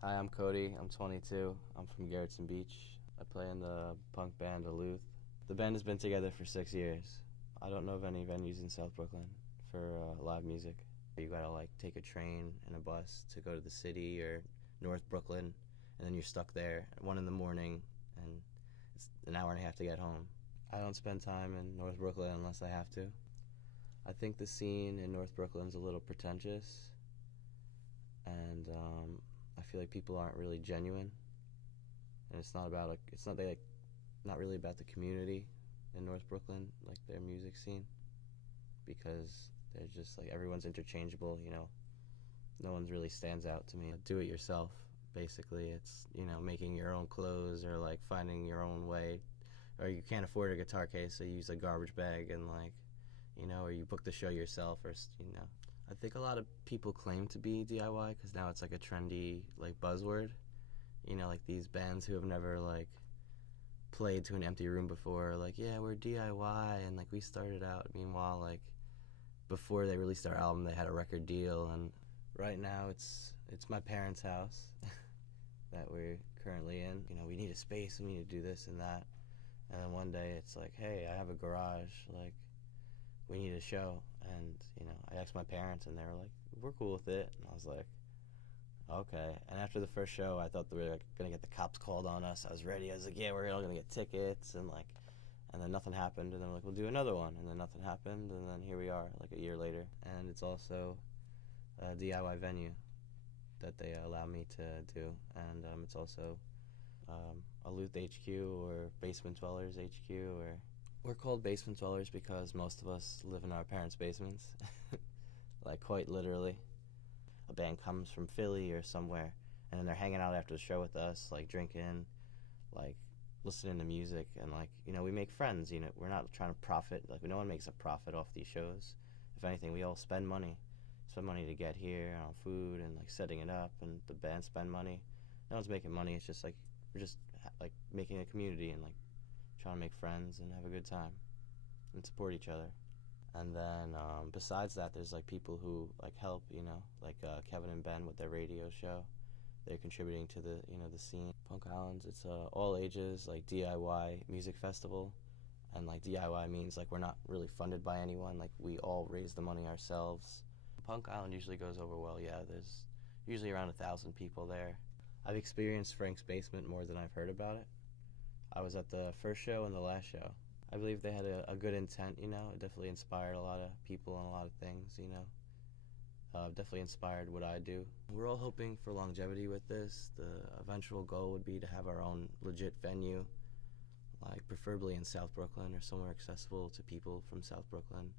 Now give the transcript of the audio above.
Hi, I'm Cody. I'm 22. I'm from Garrettson Beach. I play in the punk band Duluth. The band has been together for 6 years. I don't know of any venues in South Brooklyn for live music. You gotta take a train and a bus to go to the city or North Brooklyn, and then you're stuck there at 1 in the morning, and it's an hour and a half to get home. I don't spend time in North Brooklyn unless I have to. I think the scene in North Brooklyn's a little pretentious, and I feel like people aren't really genuine, and not really about the community in North Brooklyn, like their music scene, because they're just everyone's interchangeable. No one's really stands out to me. Do it yourself, basically. It's making your own clothes or finding your own way, or you can't afford a guitar case, so you use a garbage bag and or you book the show yourself, or I think a lot of people claim to be DIY because now it's a trendy buzzword. These bands who have never played to an empty room before, yeah, we're DIY, and we started out. Meanwhile, before they released our album, they had a record deal, and right now it's my parents' house that we're currently in. We need a space, we need to do this and that, and then one day it's hey, I have a garage, we need a show, and I asked my parents, and they were we're cool with it, and I was okay. And after the first show, I thought that we were gonna get the cops called on us. I was ready. I was yeah, we're all gonna get tickets, and then nothing happened, and then we'll do another one, and then nothing happened, and then here we are, a year later. And it's also a DIY venue that they allow me to do, and it's also a Luth HQ or Basement Dwellers HQ, or we're called Basement Dwellers because most of us live in our parents' basements, quite literally. A band comes from Philly or somewhere, and then they're hanging out after the show with us, drinking, listening to music, and we make friends. We're not trying to profit. No one makes a profit off these shows. If anything, we all spend money to get here on food and setting it up, and the band spend money. No one's making money. It's just we're just making a community and trying to make friends and have a good time and support each other. And then besides that, there's people who help, Kevin and Ben with their radio show. They're contributing to the the scene. Punk Islands, it's all ages DIY music festival, and DIY means we're not really funded by anyone. We all raise the money ourselves. Punk Island usually goes over well. Yeah, there's usually around 1,000 people there. I've experienced Frank's Basement more than I've heard about it. I was at the first show and the last show. I believe they had a good intent, It definitely inspired a lot of people and a lot of things, Definitely inspired what I do. We're all hoping for longevity with this. The eventual goal would be to have our own legit venue, preferably in South Brooklyn or somewhere accessible to people from South Brooklyn.